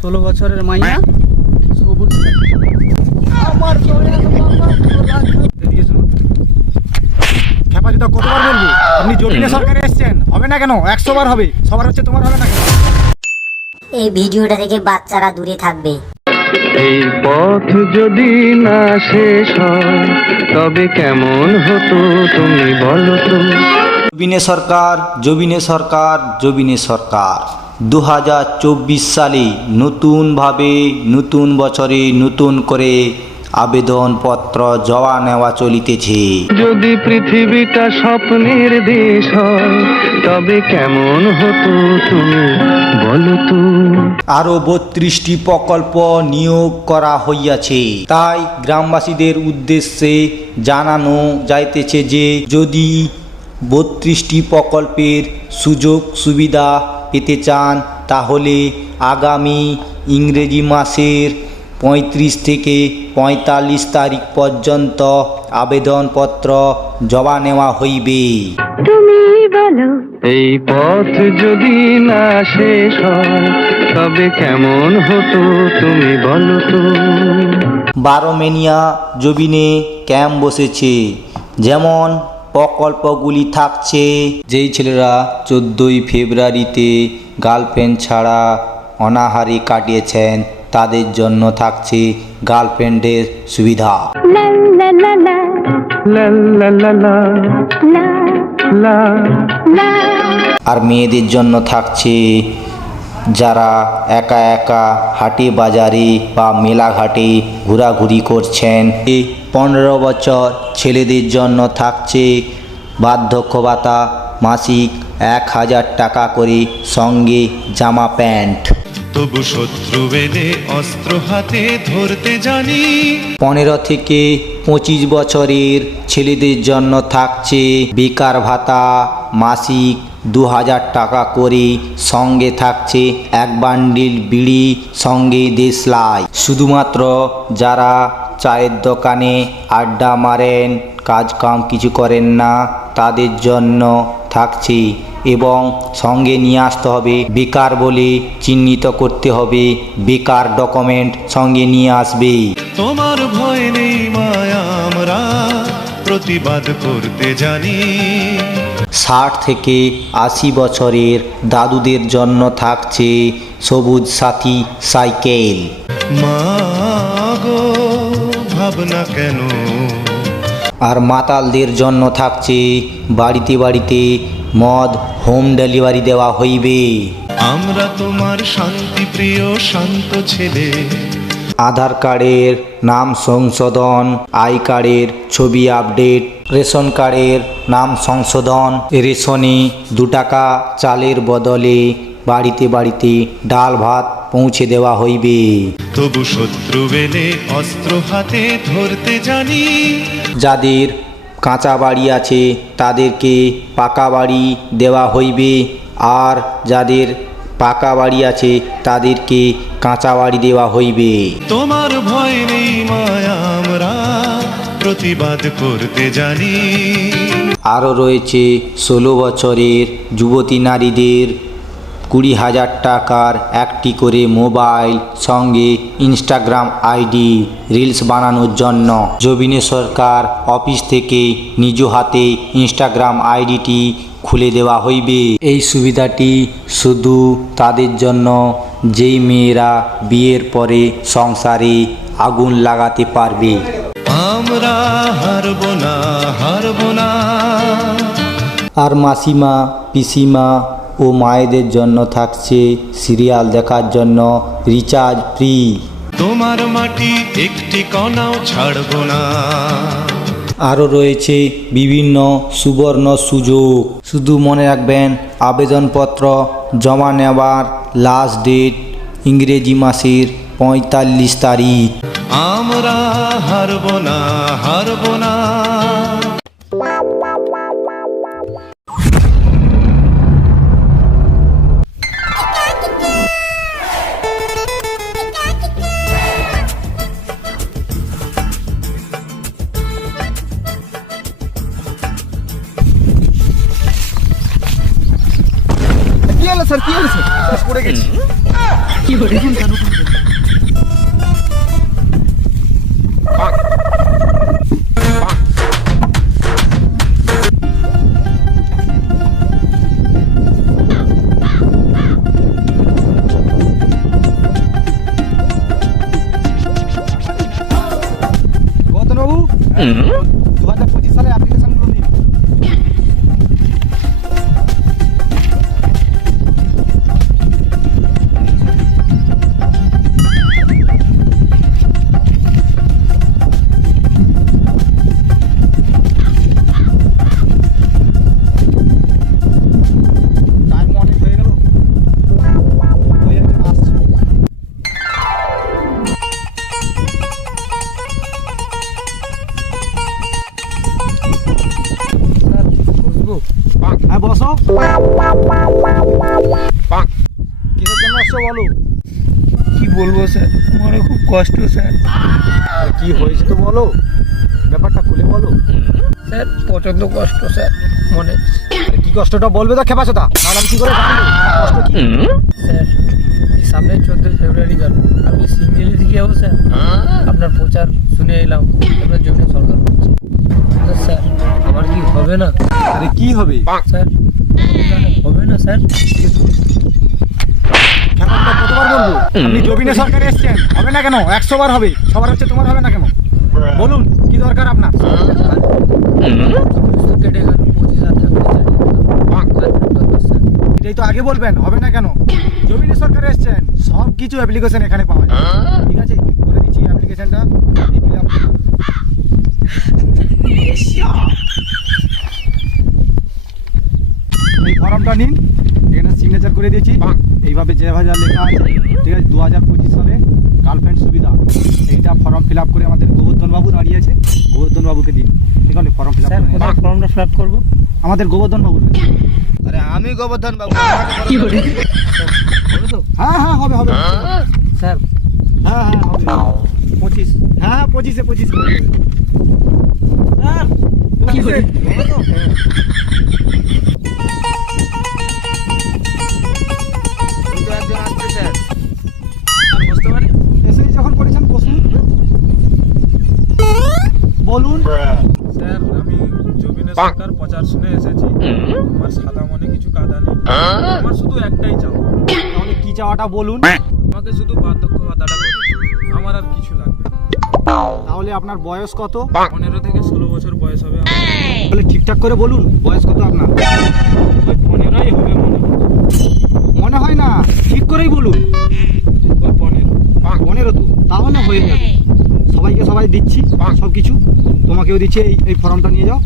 ষোলো বছরের মাইয়া সবুজ এদিকে শুনুন। খেপা জুতা কতবার বলব? আপনি জটিলে সরকারে এসছেন। হবে না কেন? একশো বার হবে। সবার হচ্ছে তোমার হবে না কেন? এই ভিডিওটা থেকে বাচ্চারা দূরে থাকবে। এই পথ যদি না শেষ হয়, তবে কেমন হতো তুমি বলো তো? জবিনে সরকার জবিনে সরকার জবিনে সরকার। দু হাজার চব্বিশ সালে নতুনভাবে, নতুন বছরে নতুন করে আবেদনপত্র জমা নেওয়া চলিতেছে। যদি পৃথিবীটা স্বপ্নের দেশ হয় তবে কেমন হতো তুমি বলো তো? আরও বত্রিশটি প্রকল্প নিয়োগ করা হইয়াছে। তাই গ্রামবাসীদের উদ্দেশ্যে জানানো যাইতেছে যে যদি বত্রিশটি প্রকল্পের সুযোগ সুবিধা পেতে চান তাহলে আগামী ইংরেজি মাসের পঁয়ত্রিশ থেকে পঁয়তাল্লিশ তারিখ পর্যন্ত আবেদনপত্র জমা নেওয়া হইবে। এই পথ যদি না শেষ হয় তবে কেমন হতো তুমি বলো তো। বারোমেনিয়া জবিনে ক্যাম্প বসেছে। যেমন প্রকল্পগুলি থাকছে যেই ছেলেরা চোদ্দোই ফেব্রুয়ারিতে গার্লফ্রেন্ড ছাড়া অনাহারে কাটিয়েছেন। তাদের জন্য থাকছে গার্লফ্রেন্ডের সুবিধা। আর মেয়েদের জন্য থাকছে যারা একা একা হাটে বাজারে বা মেলাঘাটে ঘোরাঘুরি করছেন। এই পনেরো বছর ছেলেদের জন্য থাকছে বার্ধক্য ভাতা মাসিক এক হাজার টাকা করে সঙ্গে জামা প্যান্ট। তবু শত্রু অস্ত্র হাতে ধরতে জানি। পনেরো থেকে পঁচিশ বছরের ছেলেদের জন্য থাকছে বেকার ভাতা, মাসিক দু হাজার টাকা করে সঙ্গে থাকছে এক বান্ডিল বিড়ি, সঙ্গে দেশলাই শুধুমাত্র যারা চায়ের দোকানে আড্ডা মারেন, কাজ কাম কিছু করেন না, তাদের জন্য থাকছে এবং সঙ্গে নিয়ে আসতে হবে বেকার বলে চিহ্নিত করতে হবে। বেকার ডকুমেন্ট সঙ্গে নিয়ে আসবে। তোমার ভয় নেই মায়া আমরা প্রতিবাদ করতে জানি। ষাট থেকে আশি বছরের দাদুদের জন্য থাকছে সবুজ সাথী সাইকেল। মা গো ভাবনা কেন? আর মাতালদের জন্য থাকছে বাড়িতে বাড়িতে মদ হোম ডেলিভারি দেওয়া হইবে। আমরা তোমার শান্তি প্রিয় শান্ত ছেলে। আধার কার্ডের নাম সংশোধন আই কার্ডের ছবি আপডেট রেশন কার্ডের নাম সংশোধন রেশনে দু টাকা চালের বদলে বাড়িতে বাড়িতে ডাল ভাত পৌঁছে দেওয়া হইবে। তবু শত্রু বেদে অস্ত্র হাতে ধরতে জানি। যাদের কাঁচা বাড়ি আছে তাদেরকে পাকা বাড়ি দেওয়া হইবে আর যাদের পাকা বাড়ি আছে তাদেরকে কাঁচা বাড়ি দেওয়া হইবে। তোমার ভয় নেই মায়া আমরা প্রতিবাদ করতে জানি। আরও রয়েছে ষোলো বছরের যুবতী নারীদের কুড়ি হাজার টাকার একটি করে মোবাইল সঙ্গে ইনস্টাগ্রাম আইডি রিলস বানানোর জন্য। জবিনে সরকার অফিস থেকে নিজ হাতে ইনস্টাগ্রাম আইডিটি খুলে দেওয়া হইবে। এই সুবিধাটি শুধু তাদের জন্য যেই মেয়েরা বিয়ের পরে সংসারে আগুন লাগাতে পারবে। আমরা হারব না হারব না। আর মাসিমা পিসিমা ও মায়েদের জন্য থাকছে সিরিয়াল দেখার জন্য রিচার্জ ফ্রি। তোমার মাটি একটি কণাও ছাড়ব না। আরও রয়েছে বিভিন্ন সুবর্ণ সুযোগ। শুধু মনে রাখবেন আবেদনপত্র জমা নেওয়ার লাস্ট ডেট ইংরেজি মাসের পঁয়তাল্লিশ তারিখ। আমরা হারব না হারব না। স্যার কি হয়েছে? স্যার পড়ে গেছি। কি হলো দেখুন কেন গৌতম কষ্ট স্যার। আর কি হয়েছে তো বলো? ব্যাপারটা খুলে বলো। স্যার প্রচণ্ড কষ্ট স্যার মনে। কি কষ্টটা বলবে তো খেপা চোদা নাহলে আমি কি করে জানব? কষ্ট কি? স্যার সামনে চোদ্দোই ফেব্রুয়ারি গেল আমি সিঙ্গেলি থেকে যাব স্যার। আপনার প্রচার শুনে এলাম আপনার জমি সরকার করছে। স্যার আমার কি হবে না? আরে কি হবে? স্যার হবে না স্যার। খেপাটা কতবার বলব? আপনি জবিনে সরকারে এসছেন হবে না কেন? একশো বার হবে সবার হচ্ছে তোমার হবে না কেন? বলুন কি দরকার আপনার? এটাই তো আগে বলবেন হবে না কেন? জমিনে সরকারে এসছেন সব কিছু অ্যাপ্লিকেশন এখানে পাওয়া যায়। ঠিক আছে? করে দিচ্ছি অ্যাপ্লিকেশনটা এই ফর্মটা নিন। এখানে সিগনেচার করে দিয়েছি। এইভাবে যে হাজার লেখা আছে ঠিক আছে দু হাজার পঁচিশ সালে গার্লফ্রেন্ড সুবিধা। এইটা ফর্ম ফিল আপ করে আমাদের গোবর্ধন বাবু দাঁড়িয়ে আছে গোবর্ধন বাবুকে দিন ঠিক আছে ফর্ম ফিল আপ ফর্মটা ফিল আপ করব। আমাদের গোবর্ধন বাবু আরে আমি গোবর্ধন বাবু কি করে হ্যাঁ হ্যাঁ হবে হবে। স্যার হ্যাঁ হ্যাঁ হবে। পঁচিশ। হ্যাঁ হ্যাঁ পঁচিশে পঁচিশে। স্যার কি করে তাহলে কি চাওয়াটা বলুন আমাকে শুধু বার্ধক্য ভাতাটা করে দিন। আমার আর কিছু লাগবে না। তাহলে আপনার বয়স কত? পনেরো থেকে ষোলো বছর বয়স হবে আমার। তাহলে ঠিকঠাক করে বলুন বয়স কত আপনার? ওই পনেরোই হবে মনে হয়। মনে হয় না? ঠিক করেই বলুন। ওই পনেরো। পনেরো তো তাহলে হয়ে যাবে। সবাইকে সবাই দিচ্ছি সব কিছু তোমাকেও দিচ্ছি এই এই ফর্মটা নিয়ে যাও।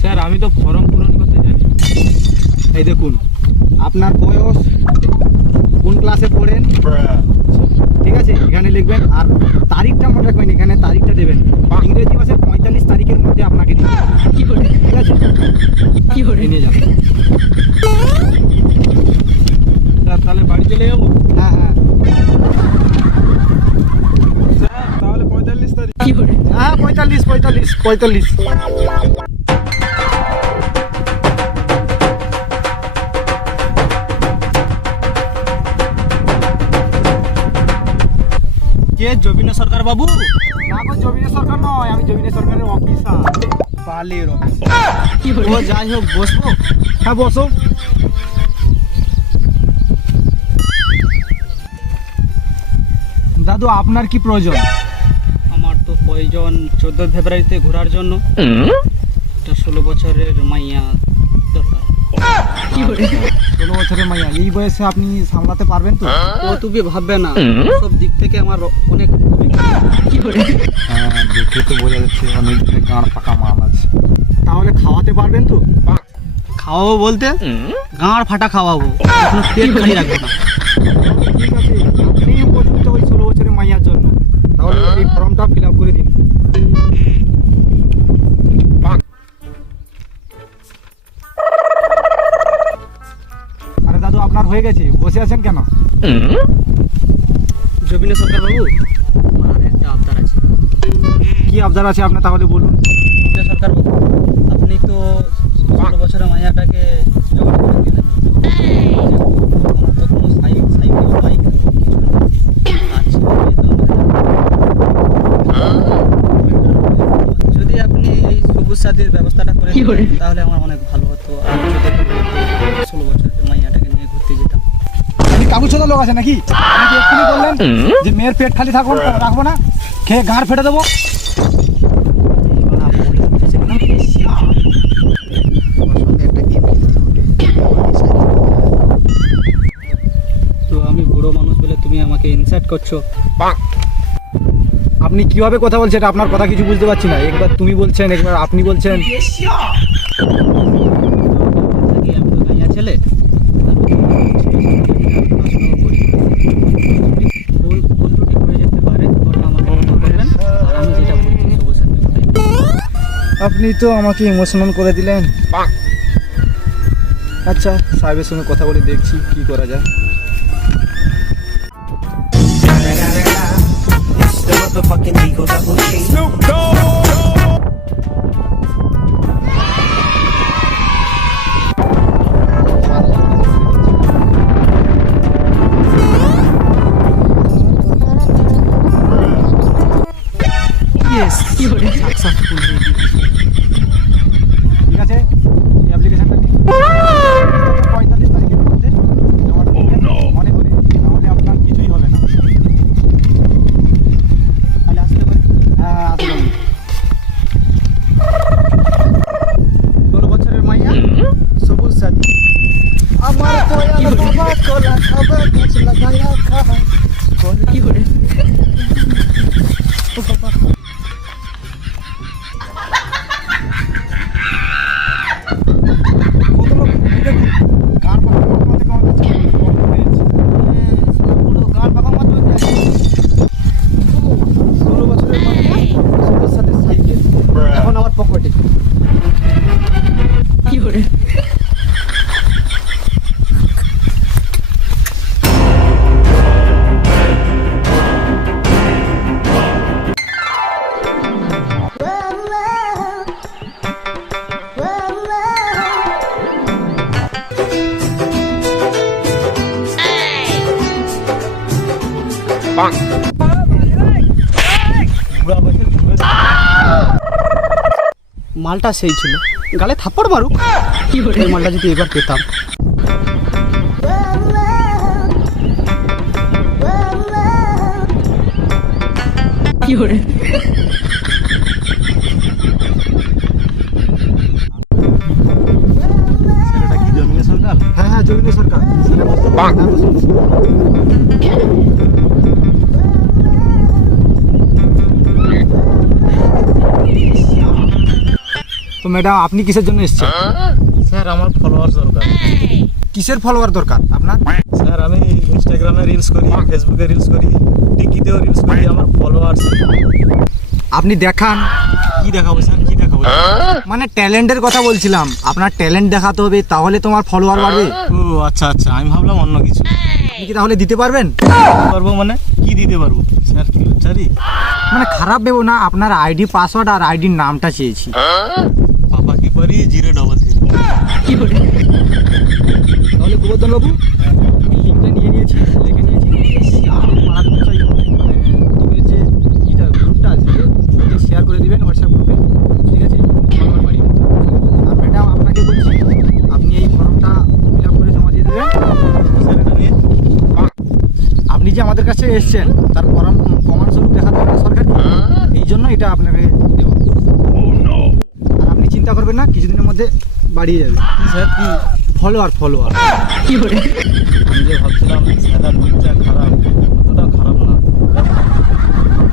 স্যার আমি তো ফর্ম পূরণ করতে জানি এই দেখুন আপনার বয়স কোন ক্লাসে পড়েন? ঠিক আছে এখানে লিখবেন আর তারিখটা মনে রাখবেন এখানে তারিখটা দেবেন। ইংরেজি মাসের পঁয়তাল্লিশ তারিখের মধ্যে আপনাকে দিবেন কি করে? ঠিক আছে? কি করে? নিয়ে স্যার তাহলে বাড়ি চলে যাব? হ্যাঁ হ্যাঁ। স্যার তাহলে পঁয়তাল্লিশ তারিখ। কি করে? হ্যাঁ পঁয়তাল্লিশ পঁয়তাল্লিশ পঁয়তাল্লিশ। কে জবিনা সরকার বাবু? না গো জমিনে সরকার নয় আমি জমিনে সরকারের অফিসার পালের অফিস কি ও যাই হোক বসবো। হ্যাঁ বসো। দাদু আপনার কি প্রয়োজন? আমার তো প্রয়োজন চোদ্দ ফেব্রুয়ারিতে ঘোরার জন্য। একটা ষোলো বছরের মাইয়া। ষোলো বছরের মাইয়া এই বয়সে আপনি সামলাতে পারবেন তো? ও তুমি ভাববে না সব দিক থেকে আমার অনেক কি করে হ্যাঁ দেখে তো বোঝা যাচ্ছে অনেক গাঁড় পাকা মাল আছে। তাহলে খাওয়াতে পারবেন তো? খাওয়াবো বলতে? গাঁড় ফাটা খাওয়াবো পেট খালি রাখব না। আছেন কেন? জবিনা সরকার বাবু আমার একটা আবদার আছে। কি আবদার আছে আপনার তাহলে বলুন? সরকার বাবু আপনি তো ষোলো বছরের মাইয়াটাকে জোগাড় করে দিলেন। আমার তো কোনো সাইকেল বাইক আচ্ছা, যদি আপনি এই সবুজ সাথীর ব্যবস্থাটা করে দিতেন, তাহলে আমার অনেক ভালো হতো। আমি ষোলো বছরের মাইয়াটাকে নিয়ে ঘুরতে যেতাম। আপনি কাগজ ছোটা লোক আছে নাকি? আপনি এক্ষুনি বললেন যে মেয়ের পেট খালি থাকব রাখব না? খেয়ে গাঁড় ফেটে দেবো। তো আমি বুড়ো মানুষ বলে তুমি আমাকে ইনসার্ট করছ। আপনি কীভাবে কথা বলছেন? এটা আপনার কথা কিছু বুঝতে পারছি না। একবার তুমি বলছেন একবার আপনি বলছেন। আপনি তো আমাকে ইমোশনাল করে দিলেন। আচ্ছা সাহেবের সঙ্গে কথা বলে দেখছি কি করা যায়। কি ঠিক মালটা সেই ছিল। গালে থাপ্পড় মারুক। ওই মালটা যদি এবার পেতাম। হ্যাঁ হ্যাঁ জমিনে সরকার। ম্যাডাম আপনি কিসের জন্য এসেছেন? স্যার আমার ফলোয়ার দরকার। কিসের ফলোয়ার দরকার আপনার? স্যার আমি ইনস্টাগ্রামে রিলস করি ফেসবুকে রিলস করি টিকিতেও রিলস করি আমার ফলোয়ার্স আপনি দেখান। কি দেখাবো স্যার? কি দেখাবো? মানে ট্যালেন্টের কথা বলছিলাম। আপনার ট্যালেন্ট দেখাতে হবে তাহলে তোমার ফলোয়ার বাড়বে। ও আচ্ছা আচ্ছা আমি ভাবলাম অন্য কিছু। আপনি কি তাহলে দিতে পারবেন? পারব মানে? কি দিতে পারব? স্যার কি মানে খারাপ ভেবো না আপনার আইডি পাসওয়ার্ড আর আইডির নামটা চেয়েছি। পাপা কি পারি জিরো ডবল থ্রি তাহলে গোবর্ধন বাবু লিঙ্কটা নিয়ে নিয়েছি লিখে নিয়েছি। আমাদের মানে, যে ইটা গ্রুপটা আছে শেয়ার করে দিবেন হোয়াটসঅ্যাপ গ্রুপে ঠিক আছে? আর ম্যাডাম আপনাকে বলছি আপনি এই ফর্মটা ফিল আপ করে জমা দিয়ে দেবেন। এটা আপনি যে আমাদের কাছে এসেছেন তার প্রমাণ প্রমাণস্বরূপ দেখাতে না সরকারকে। এই জন্য এটা আপনাকে চিন্তা করবেন না কিছুদিনের মধ্যে বাড়িয়ে যাবে। কি স্যার কি? ফলোয়ার ফলোয়ার আমি যে ভাবছিলাম স্যারের লুকটা খারাপ অতটা খারাপ না।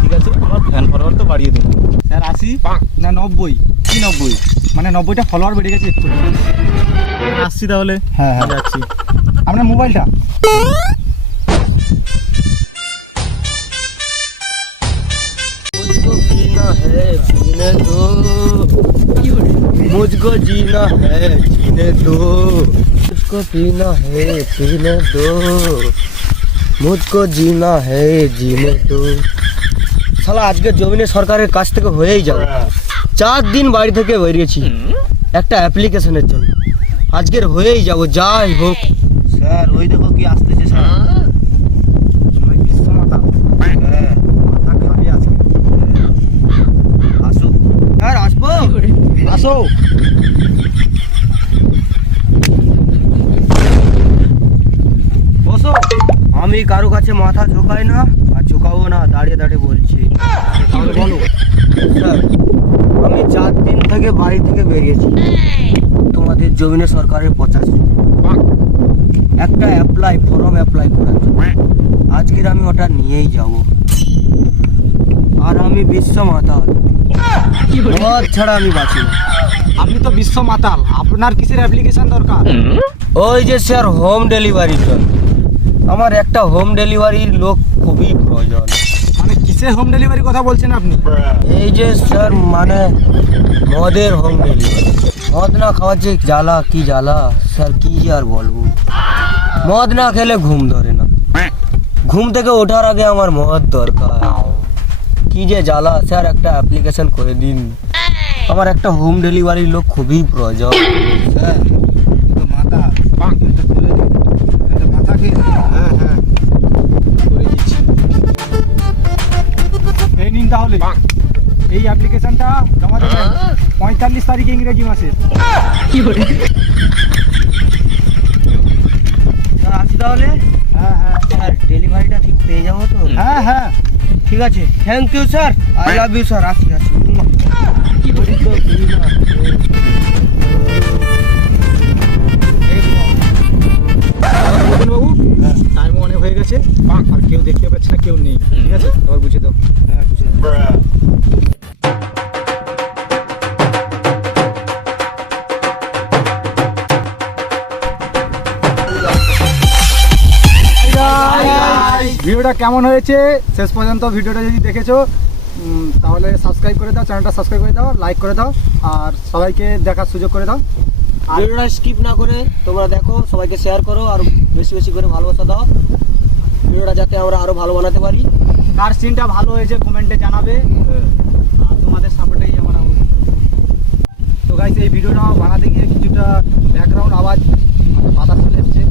ঠিক আছে আমার ফ্যান ফলোয়ার তো বাড়িয়ে দিন। স্যার আসি না নব্বই। কি নব্বই মানে নব্বইটা ফলোয়ার বেড়ে গেছে একটু। আসছি তাহলে। হ্যাঁ হ্যাঁ। যাচ্ছি। আপনার মোবাইলটা? है पीने दो मुझको जीना है जीने दो मुझको पीना है पीने दो मुझको जीना है जीने दो শালা আজকে জমিনে সরকারের কাছ থেকে হয়েই যাবে চার দিন বাড়ি থেকে বেরিয়েছি একটা অ্যাপ্লিকেশনের জন্য আজকের হয়েই যাব যাই হোক স্যার ওই দেখো কি আসতেছে স্যার মানে বিশ্বমাতা আসো। বসো। আমি কারও কাছে মাথা ঝোকাই না, আর ঝোকাবো না, দাঁড়িয়ে দাঁড়িয়ে বলছি। বলো আমি চার দিন থেকে বাড়ি থেকে বেরিয়েছি। তোমাদের জমিনে সরকারের পঁচাশি একটা অ্যাপ্লাই ফর্ম অ্যাপ্লাই করার জন্য। আজকের আমি ওটা নিয়েই যাব। আর আমি বিশ্ব মাতাল। মদ ছাড়া আমি বাঁচি না। আপনি তো বিশ্ব মাতাল আপনার কিসের অ্যাপ্লিকেশন দরকার? ওই যে স্যার হোম ডেলিভারির জন্য আমার একটা হোম ডেলিভারির লোক খুবই প্রয়োজন। মানে কিসের হোম ডেলিভারি কথা বলছেন আপনি? এই যে স্যার মানে মদের হোম ডেলিভারি মদ না খাওয়ার যে জ্বালা কি জ্বালা? স্যার কি আর বলব? মদ না খেলে ঘুম ধরে না। ঘুম থেকে ওঠার আগে আমার মদ দরকার। কি যে জ্বালা স্যার একটা অ্যাপ্লিকেশন করে দিন। আমার একটা হোম ডেলিভারির লোক খুবই প্রয়োজন। স্যার তো মাথা করে মাথা খেয়ে হ্যাঁ হ্যাঁ। করে দিচ্ছি। এই নিন তাহলে। এই অ্যাপ্লিকেশনটা জমা দেবেন। পঁয়তাল্লিশ তারিখে ইংরেজি মাসের। স্যার আসি তাহলে? হ্যাঁ হ্যাঁ। স্যার ডেলিভারিটা ঠিক পেয়ে যাব তো। হ্যাঁ হ্যাঁ। ঠিক আছে? Thank you sir I love you sir আসি আসি। বাবু টাইমও অনেক হয়ে গেছে। আর কেউ দেখতে পাচ্ছে না কেউ নেই। ঠিক আছে? আবার বুঝে দাও। হ্যাঁ, বুঝে গেছি। ভিডিওটা কেমন হয়েছে শেষ পর্যন্ত ভিডিওটা যদি দেখেছ তাহলে সাবস্ক্রাইব করে দাও চ্যানেলটা সাবস্ক্রাইব করে দাও লাইক করে দাও আর সবাইকে দেখার সুযোগ করে দাও। ভিডিওটা স্কিপ না করে তোমরা দেখো সবাইকে শেয়ার করো আর বেশি বেশি করে ভালোবাসা দাও। ভিডিওটা যাতে আমরা আরও ভালো বানাতে পারি। কার সিনটা ভালো হয়েছে কমেন্টে জানাবে তোমাদের সাপোর্টেই আমরা তো গাইছে এই ভিডিওটা বানাতে গিয়ে কিছুটা ব্যাকগ্রাউন্ড আওয়াজ বাতাস চলে এসছে।